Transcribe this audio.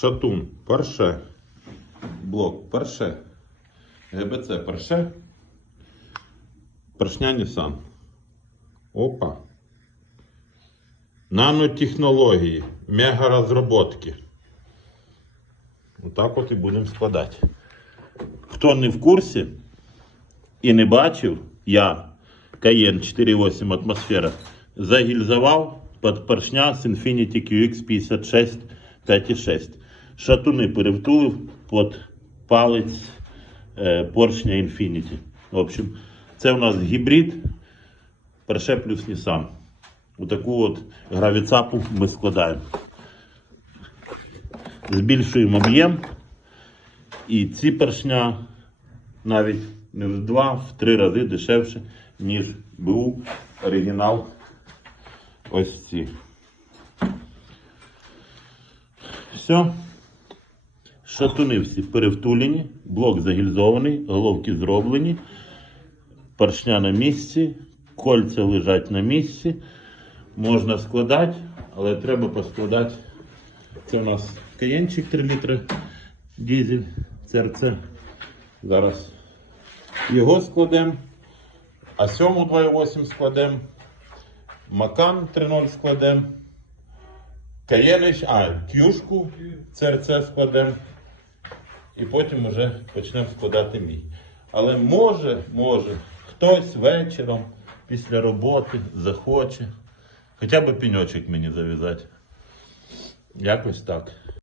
Шатун перше. Блок перше. ГБЦ перше. Поршня Nissan. Опа. Нанотехнології, мегарозроботки. Отак от і будемо складати. Хто не в курсі і не бачив, я Cayenne 4.8 атмосфера загільзував під поршня з Infiniti QX 56 5.6. Шатуни перевтулив під палець е, поршня Infiniti. В общем, це у нас гібрид Porsche плюс Nissan. Отаку от гравіцапу ми складаємо. Збільшуємо об'єм. І ці поршня навіть не в два, в три рази дешевше, ніж був оригінал ось ці. Все. Шатуни всі перевтулені, блок загільзований, головки зроблені, поршня на місці, кольця лежать на місці. Можна складати, але треба поскладати. Це у нас каєнчик 3 літри дізель ЦРЦ. Зараз його складемо. А сьому 2.8 складемо. Макан 3.0 складемо. Каєнич, а, кюшку ЦРЦ складемо. І потім вже почнемо складати мій. Але може, може, хтось вечором після роботи захоче. Хоча б пеньочок мені зав'язати. Якось так.